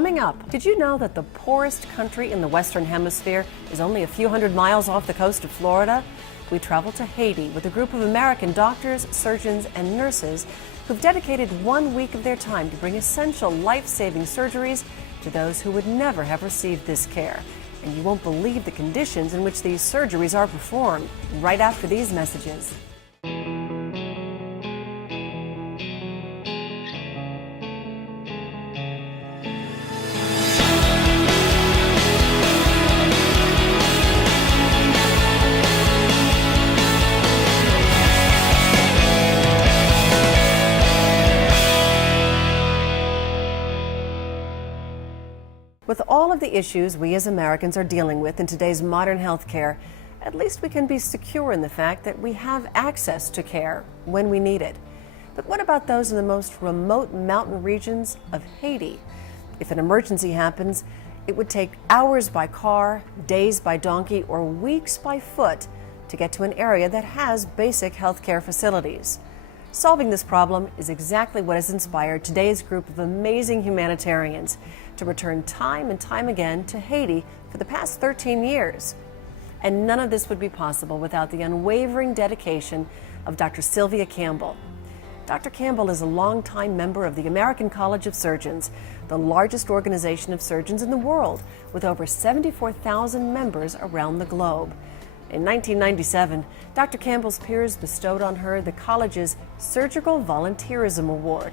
Coming up, did you know that the poorest country in the Western Hemisphere is only a few hundred miles off the coast of Florida? We traveled to Haiti with a group of American doctors, surgeons, and nurses who've dedicated 1 week of their time to bring essential life-saving surgeries to those who would never have received this care. And you won't believe the conditions in which these surgeries are performed. Right after these messages. With all of the issues we as Americans are dealing with in today's modern healthcare, at least we can be secure in the fact that we have access to care when we need it. But what about those in the most remote mountain regions of Haiti? If an emergency happens, it would take hours by car, days by donkey, or weeks by foot to get to an area that has basic healthcare facilities. Solving this problem is exactly what has inspired today's group of amazing humanitarians to return time and time again to Haiti for the past 13 years. And none of this would be possible without the unwavering dedication of Dr. Sylvia Campbell. Dr. Campbell is a longtime member of the American College of Surgeons, the largest organization of surgeons in the world, with over 74,000 members around the globe. In 1997, Dr. Campbell's peers bestowed on her the college's Surgical Volunteerism Award.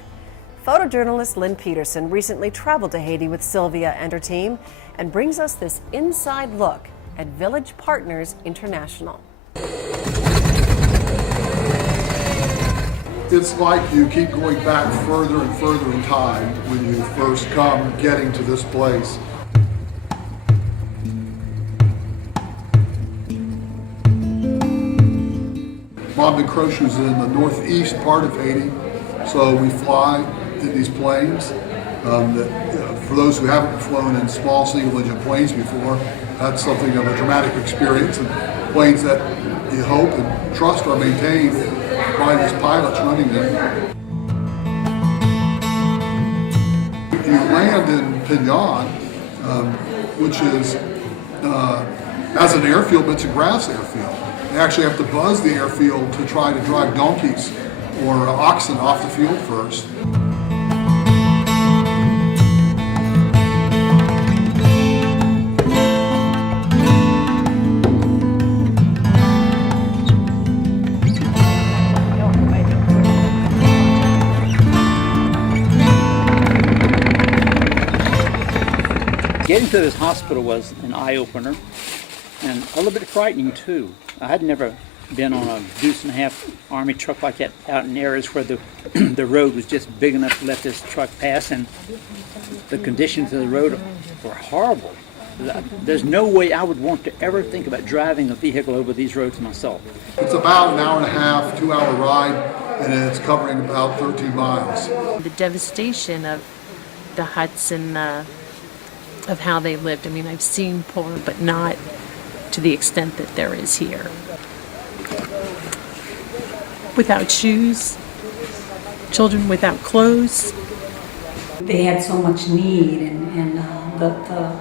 Photojournalist Lynn Peterson recently traveled to Haiti with Sylvia and her team and brings us this inside look at Village Partners International. It's like you keep going back further and further in time when you first come getting to this place. Bob and Crochu's in the northeast part of Haiti, so we fly in these planes. For those who haven't flown in small single-engine planes before, that's something of a dramatic experience, and planes that you hope and trust are maintained by these pilots running them. You land in Pinyon, which is, as an airfield, but it's a grass airfield. They actually have to buzz the airfield to try to drive donkeys or oxen off the field first. Getting to this hospital was an eye-opener and a little bit frightening too. I had never been on a deuce-and-a-half Army truck like that out in areas where the road was just big enough to let this truck pass, and the conditions of the road were horrible. There's no way I would want to ever think about driving a vehicle over these roads myself. It's about an hour and a half, 2-hour ride, and it's covering about 13 miles. The devastation of the huts and of how they lived. I mean, I've seen poor, but not to the extent that there is here. Without shoes, children without clothes. They had so much need, and the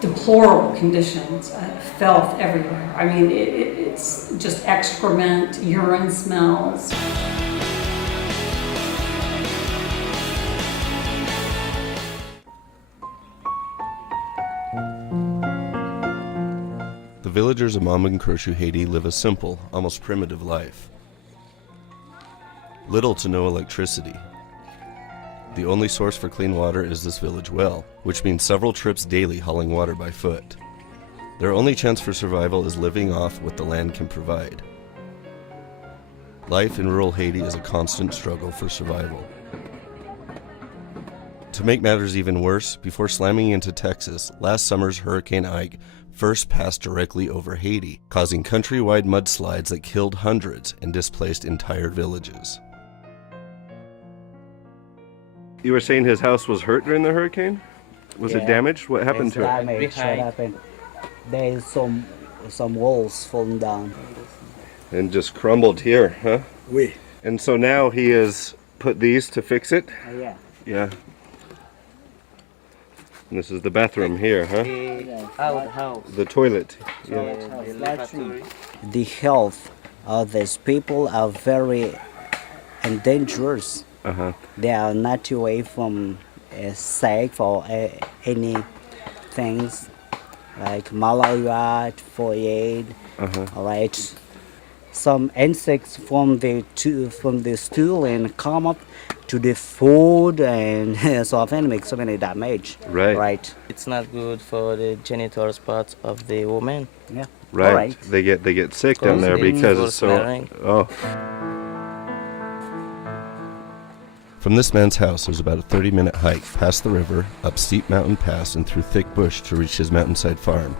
deplorable conditions, filth everywhere. I mean, it's just excrement, urine smells. The villagers of Crochu, Haiti live a simple, almost primitive life. Little to no electricity. The only source for clean water is this village well, which means several trips daily hauling water by foot. Their only chance for survival is living off what the land can provide. Life in rural Haiti is a constant struggle for survival. To make matters even worse, before slamming into Texas, last summer's Hurricane Ike first passed directly over Haiti, causing countrywide mudslides that killed hundreds and displaced entire villages. You were saying his house was hurt during the hurricane? Was it damaged? What happened to it? What happened? There is some walls falling down. And just crumbled here, huh? Oui. And so now he has put these to fix it? Yeah. Yeah. This is the bathroom here, huh? The toilet. Yeah. The health of these people are very dangerous. Uh-huh. They are not away from sick or any things like malaria, typhoid. All right. Some insects from the stool and come up to the food and so often make so many damage. Right. It's not good for the genital parts of the woman. Yeah. Right. All right. They get sick down there Close because for it's so. smelling. Oh. From this man's house, there's about a 30-minute hike past the river, up steep mountain pass, and through thick bush to reach his mountainside farm.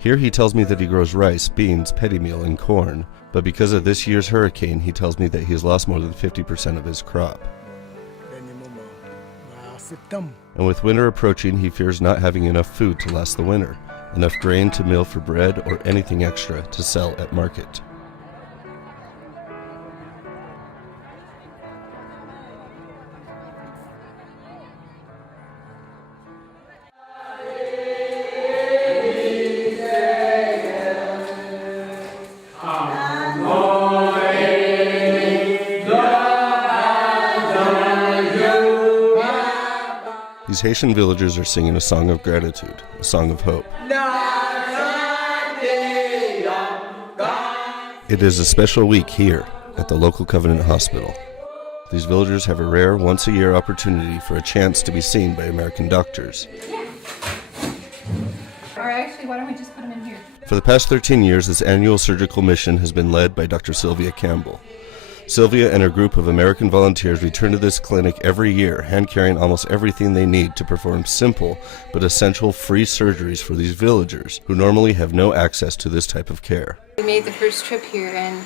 Here he tells me that he grows rice, beans, petty meal, and corn, but because of this year's hurricane, he tells me that he has lost more than 50% of his crop. And with winter approaching, he fears not having enough food to last the winter, enough grain to mill for bread or anything extra to sell at market. These Haitian villagers are singing a song of gratitude, a song of hope. It is a special week here at the local Covenant Hospital. These villagers have a rare once-a-year opportunity for a chance to be seen by American doctors. Or actually, why don't we just put them in here? For the past 13 years, this annual surgical mission has been led by Dr. Sylvia Campbell. Sylvia and her group of American volunteers return to this clinic every year, hand-carrying almost everything they need to perform simple but essential free surgeries for these villagers who normally have no access to this type of care. We made the first trip here, and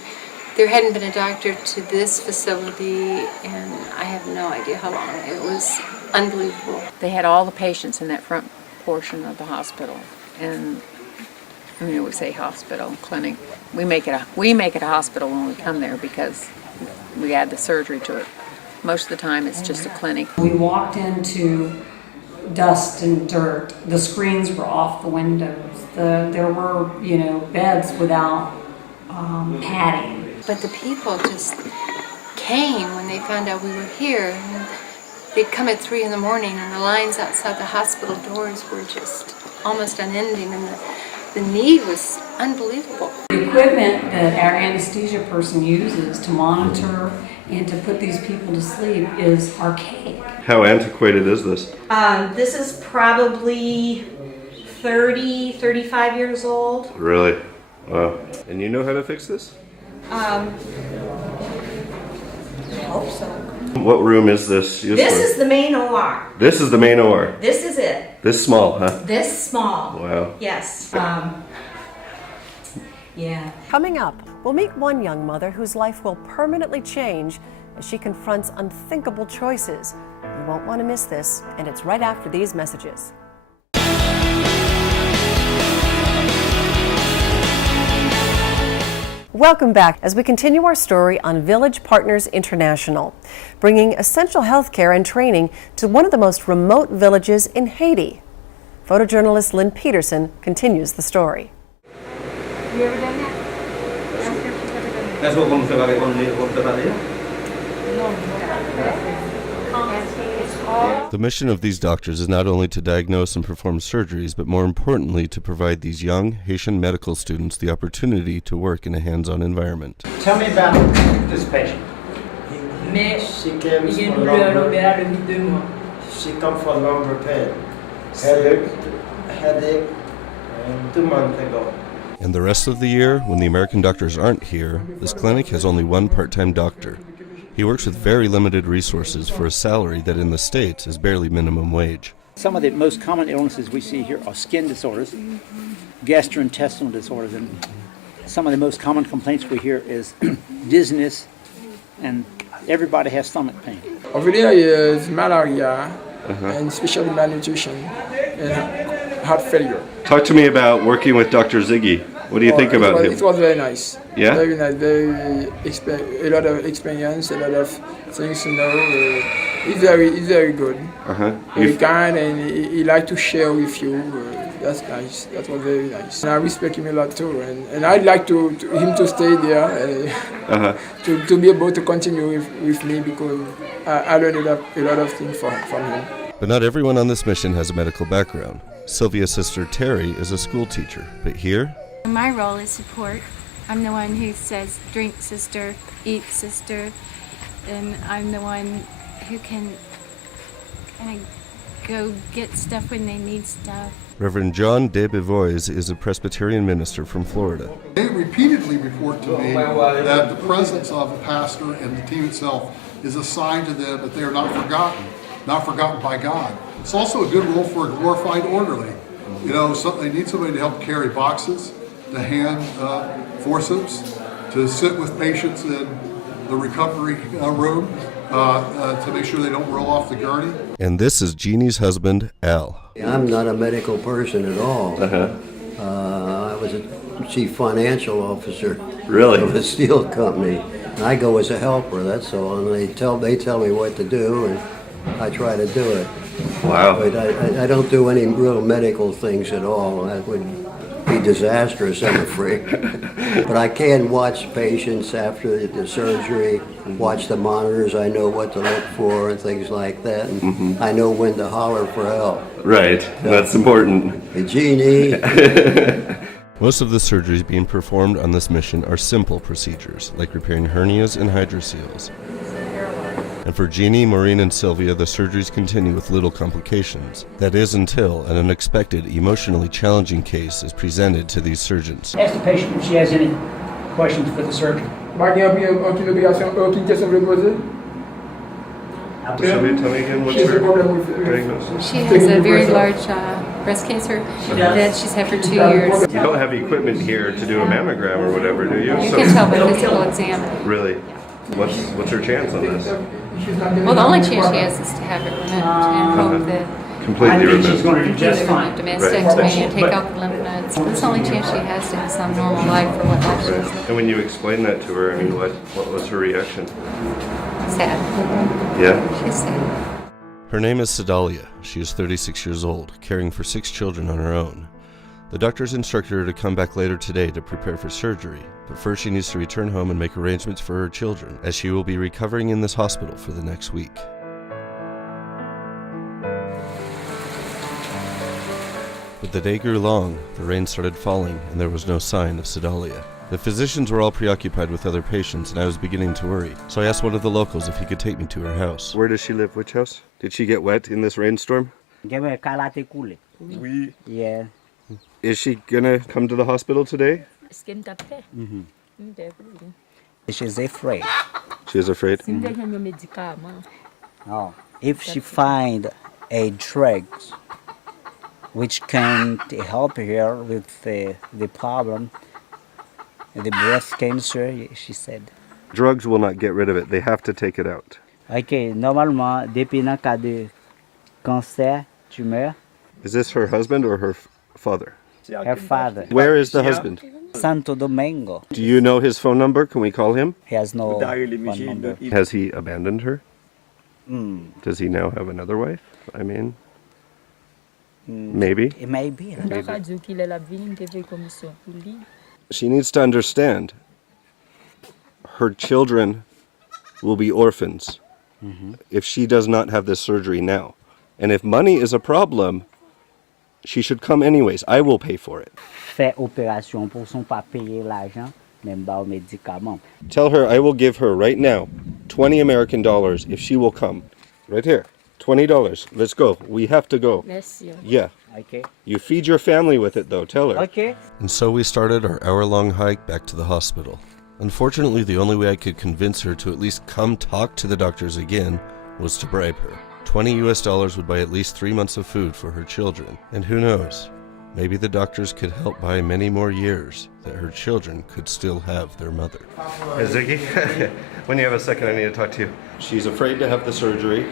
there hadn't been a doctor to this facility, and I have no idea how long. It was unbelievable. They had all the patients in that front portion of the hospital, and I mean, we say hospital, clinic. We make it a hospital when we come there because we add the surgery to it. Most of the time it's just a clinic. We walked into dust and dirt. The screens were off the windows. There were, beds without padding. But the people just came when they found out we were here. And they'd come at 3 a.m, and the lines outside the hospital doors were just almost unending, and the need was unbelievable. The equipment that our anesthesia person uses to monitor and to put these people to sleep is archaic. How antiquated is this? This is probably 30, 35 years old. Really? Wow. And you know how to fix this? I hope so. What room is this used This for? is the main OR. This is the main OR. This is it. This small, huh? This small. Wow. Yes. Yeah. Coming up, we'll meet one young mother whose life will permanently change as she confronts unthinkable choices. You won't want to miss this, and it's right after these messages. Welcome back as we continue our story on Village Partners International, bringing essential health care and training to one of the most remote villages in Haiti. Photojournalist Lynn Peterson continues the story. You ever done that? That's what one thing The mission of these doctors is not only to diagnose and perform surgeries, but more importantly to provide these young Haitian medical students the opportunity to work in a hands-on environment. Tell me about this patient. She comes for lumbar pain, headache, 2 months ago. And the rest of the year, when the American doctors aren't here, this clinic has only one part-time doctor. He works with very limited resources for a salary that in the States is barely minimum wage. Some of the most common illnesses we see here are skin disorders, gastrointestinal disorders, and some of the most common complaints we hear is dizziness, and everybody has stomach pain. Over there is malaria, and especially malnutrition and heart failure. Talk to me about working with Dr. Ziggy. What do you think about him? It was very nice. Yeah? Very nice, a lot of experience, a lot of things to know. He's very good. Uh-huh. Very kind, and he like to share with you. That's nice. That was very nice. And I respect him a lot too. And I'd like him to stay there, to be able to continue with me, because I learned a lot of things from him. But not everyone on this mission has a medical background. Sylvia's sister Terry is a school teacher, but here, my role is support. I'm the one who says, drink, sister, eat, sister, and I'm the one who can kind of go get stuff when they need stuff. Reverend John de Bevois is a Presbyterian minister from Florida. They repeatedly report to me that the presence of a pastor and the team itself is a sign to them that they are not forgotten by God. It's also a good role for a glorified orderly. You know, they need somebody to help carry boxes, to hand forceps, to sit with patients in the recovery room, to make sure they don't roll off the gurney. And this is Jeannie's husband, Al. I'm not a medical person at all. I was a chief financial officer of a steel company. And I go as a helper, that's all. And they tell me what to do, and I try to do it. Wow. But I don't do any real medical things at all. That would be disastrous, I'm afraid. But I can watch patients after the surgery, watch the monitors. I know what to look for and things like that. And I know when to holler for help. Right, that's important. Hey, Jeannie. Most of the surgeries being performed on this mission are simple procedures, like repairing hernias and hydroceles. And for Jeannie, Maureen, and Sylvia, the surgeries continue with little complications. That is until an unexpected, emotionally challenging case is presented to these surgeons. Ask the patient if she has any questions for the surgeon. Sylvia, tell me again, what's her diagnosis? She has a very large breast cancer that she's had for 2 years. You don't have equipment here to do a mammogram or whatever, do you? You can tell by physical exam. Really? What's her chance on this? Well, the only chance she has is to have it removed and hope that Completely removed. She's going to do just fine. a mastectomy and take out the lymph nodes. That's the only chance she has to have some normal life for what life she was living. And when you explained that to her, I mean, what was her reaction? Sad. Yeah? She's sad. Her name is Sedalia. She is 36 years old, caring for 6 children on her own. The doctors instructed her to come back later today to prepare for surgery, but first she needs to return home and make arrangements for her children, as she will be recovering in this hospital for the next week. But the day grew long, the rain started falling, and there was no sign of Sedalia. The physicians were all preoccupied with other patients, and I was beginning to worry, so I asked one of the locals if he could take me to her house. Where does she live? Which house? Did she get wet in this rainstorm? Yeah. Is she gonna come to the hospital today? She's afraid. She is afraid? Oh. If she find a drug which can help her with the problem, the breast cancer, she said. Drugs will not get rid of it. They have to take it out. Ok, normalement, depuis le cas de cancer, tumeur. Is this her husband or her father? Her father. Where is the husband? Santo Domingo. Do you know his phone number? Can we call him? He has no phone number. Has he abandoned her? Does he now have another wife? I mean, maybe. It may be. She needs to understand her children will be orphans if she does not have this surgery now. And if money is a problem, she should come anyways. I will pay for it. Fait opération pour son pas payer l'argent, même pas au médicament. Tell her I will give her right now $20 American if she will come. Right here. $20. Let's go. We have to go. Yeah. Okay. You feed your family with it though. Tell her. Okay. And so we started our hour-long hike back to the hospital. Unfortunately, the only way I could convince her to at least come talk to the doctors again was to bribe her. $20 would buy at least 3 months of food for her children. And who knows, maybe the doctors could help buy many more years that her children could still have their mother. Hey, Ziggy, when you have a second, I need to talk to you. She's afraid to have the surgery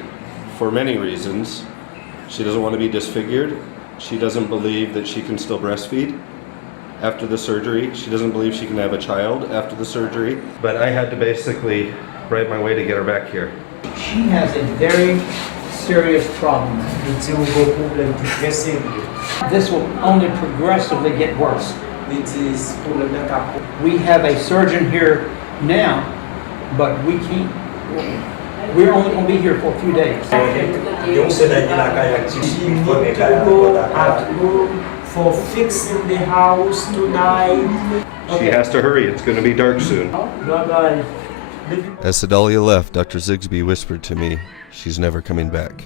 for many reasons. She doesn't want to be disfigured. She doesn't believe that she can still breastfeed after the surgery. She doesn't believe she can have a child after the surgery. But I had to basically right my way to get her back here. She has a very serious problem. This will only progressively get worse. We have a surgeon here now, but we're only going to be here for a few days. She needs to go at home for fixing the house tonight. She has to hurry. It's going to be dark soon. Bye-bye. As Sedalia left, Dr. Zigsby whispered to me, "She's never coming back."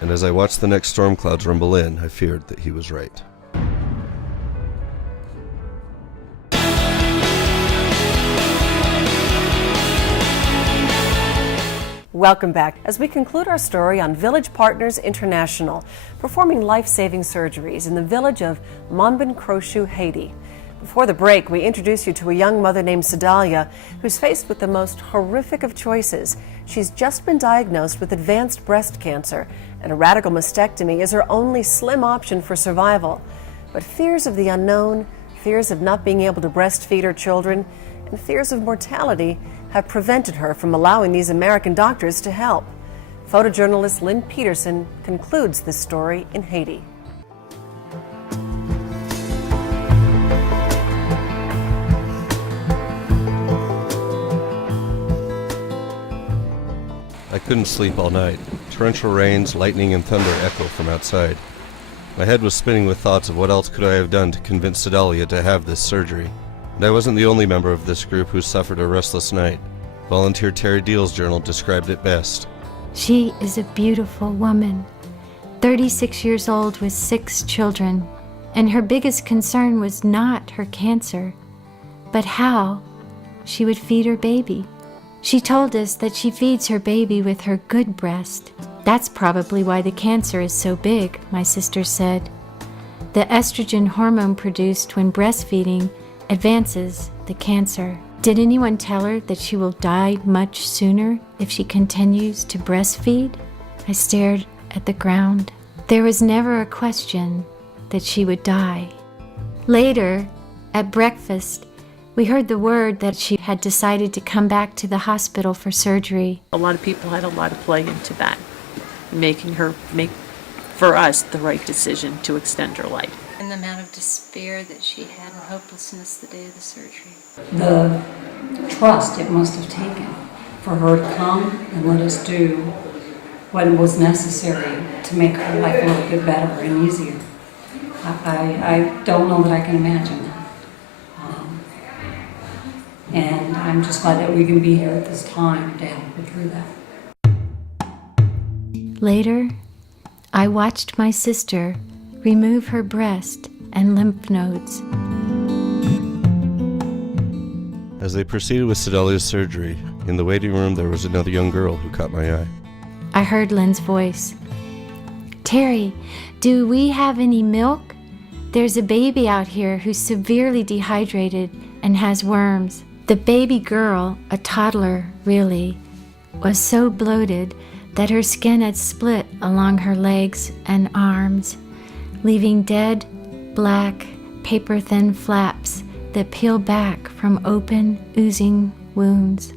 And as I watched the next storm clouds rumble in, I feared that he was right. Welcome back as we conclude our story on Village Partners International, performing life-saving surgeries in the village of Montbin-Crochu, Haiti. Before the break, we introduced you to a young mother named Sedalia who's faced with the most horrific of choices. She's just been diagnosed with advanced breast cancer, and a radical mastectomy is her only slim option for survival. But fears of the unknown, fears of not being able to breastfeed her children, and fears of mortality have prevented her from allowing these American doctors to help. Photojournalist Lynn Peterson concludes this story in Haiti. I couldn't sleep all night. Torrential rains, lightning, and thunder echo from outside. My head was spinning with thoughts of what else could I have done to convince Sedalia to have this surgery. And I wasn't the only member of this group who suffered a restless night. Volunteer Terry Deal's journal described it best. She is a beautiful woman, 36 years old with 6 children, and her biggest concern was not her cancer, but how she would feed her baby. She told us that she feeds her baby with her good breast. That's probably why the cancer is so big, my sister said. The estrogen hormone produced when breastfeeding advances the cancer. Did anyone tell her that she will die much sooner if she continues to breastfeed? I stared at the ground. There was never a question that she would die. Later, at breakfast, we heard the word that she had decided to come back to the hospital for surgery. A lot of people had a lot of play into that, making her make, for us, the right decision to extend her life. And the amount of despair that she had and hopelessness the day of the surgery. The trust it must have taken for her to come and let us do what was necessary to make her life a little bit better and easier. I don't know that I can imagine that. And I'm just glad that we can be here at this time to help her through that. Later, I watched my sister remove her breast and lymph nodes. As they proceeded with Sedalia's surgery, in the waiting room there was another young girl who caught my eye. I heard Lynn's voice. "Terry, do we have any milk? There's a baby out here who's severely dehydrated and has worms." The baby girl, a toddler really, was so bloated that her skin had split along her legs and arms, leaving dead, black, paper-thin flaps that peel back from open, oozing wounds.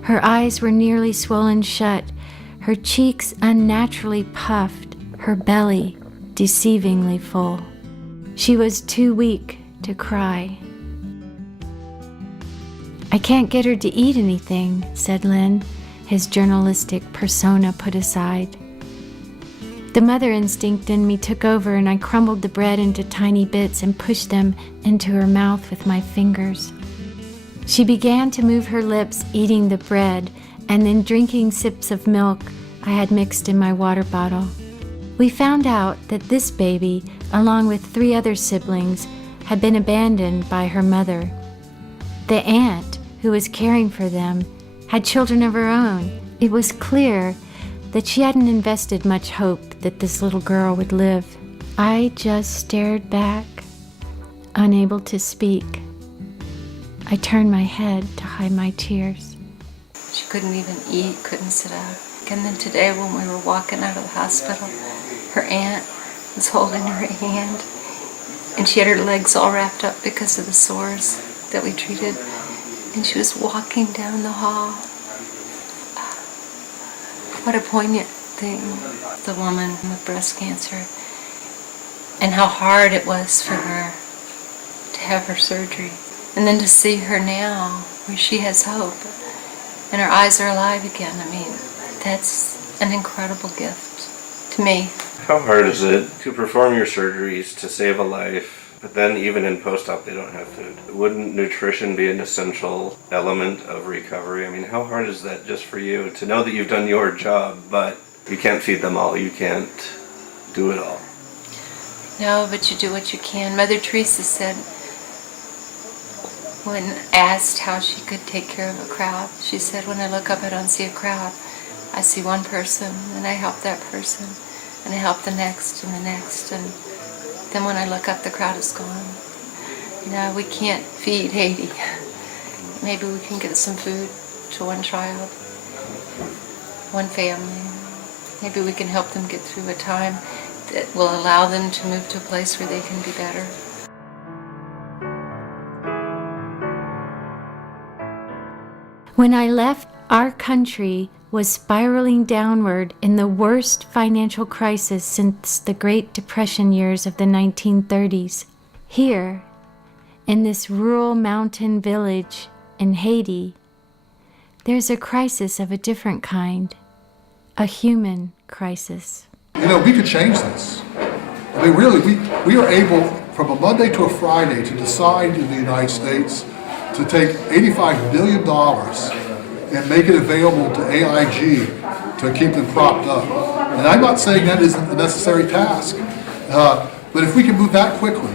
Her eyes were nearly swollen shut, her cheeks unnaturally puffed, her belly deceivingly full. She was too weak to cry. "I can't get her to eat anything," said Lynn, his journalistic persona put aside. The mother instinct in me took over, and I crumbled the bread into tiny bits and pushed them into her mouth with my fingers. She began to move her lips, eating the bread, and then drinking sips of milk I had mixed in my water bottle. We found out that this baby, along with 3 other siblings, had been abandoned by her mother. The aunt, who was caring for them, had children of her own. It was clear that she hadn't invested much hope that this little girl would live. I just stared back, unable to speak. I turned my head to hide my tears. She couldn't even eat, couldn't sit up. And then today when we were walking out of the hospital, her aunt was holding her hand, and she had her legs all wrapped up because of the sores that we treated. and she was walking down the hall. What a poignant thing, the woman with breast cancer, and how hard it was for her to have her surgery. And then to see her now, where she has hope, and her eyes are alive again. I mean, that's an incredible gift to me. How hard is it to perform your surgeries to save a life, but then even in post-op they don't have food? Wouldn't nutrition be an essential element of recovery? I mean, how hard is that just for you to know that you've done your job, but you can't feed them all, you can't do it all? No, but you do what you can. Mother Teresa said, when asked how she could take care of a crowd, she said, when I look up I don't see a crowd. I see one person, and I help that person, and I help the next and the next, and then when I look up the crowd is gone. You know, we can't feed Haiti. Maybe we can get some food to one child, one family. Maybe we can help them get through a time that will allow them to move to a place where they can be better. When I left, our country was spiraling downward in the worst financial crisis since the Great Depression years of the 1930s. Here, in this rural mountain village in Haiti, there's a crisis of a different kind, a human crisis. You know, we could change this. I mean, really, we are able, from a Monday to a Friday, to decide in the United States to take $85 billion and make it available to AIG to keep them propped up. And I'm not saying that isn't a necessary task, but if we can move that quickly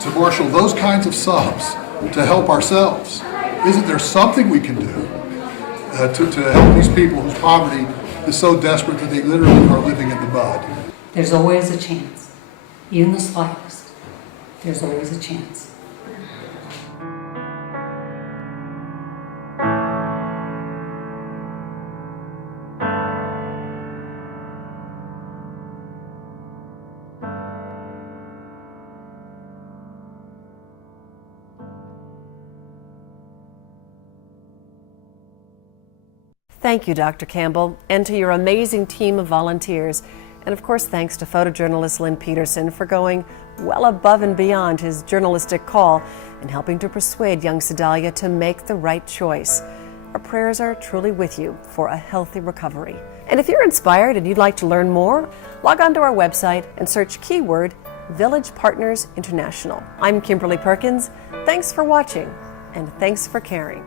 to marshal those kinds of subs to help ourselves, isn't there something we can do to help these people whose poverty is so desperate that they literally are living in the mud? There's always a chance, even the slightest. There's always a chance. Thank you, Dr. Campbell, and to your amazing team of volunteers. And of course, thanks to photojournalist Lynn Peterson for going well above and beyond his journalistic call and helping to persuade young Sedalia to make the right choice. Our prayers are truly with you for a healthy recovery. And if you're inspired and you'd like to learn more, log on to our website and search keyword Village Partners International. I'm Kimberly Perkins. Thanks for watching, and thanks for caring.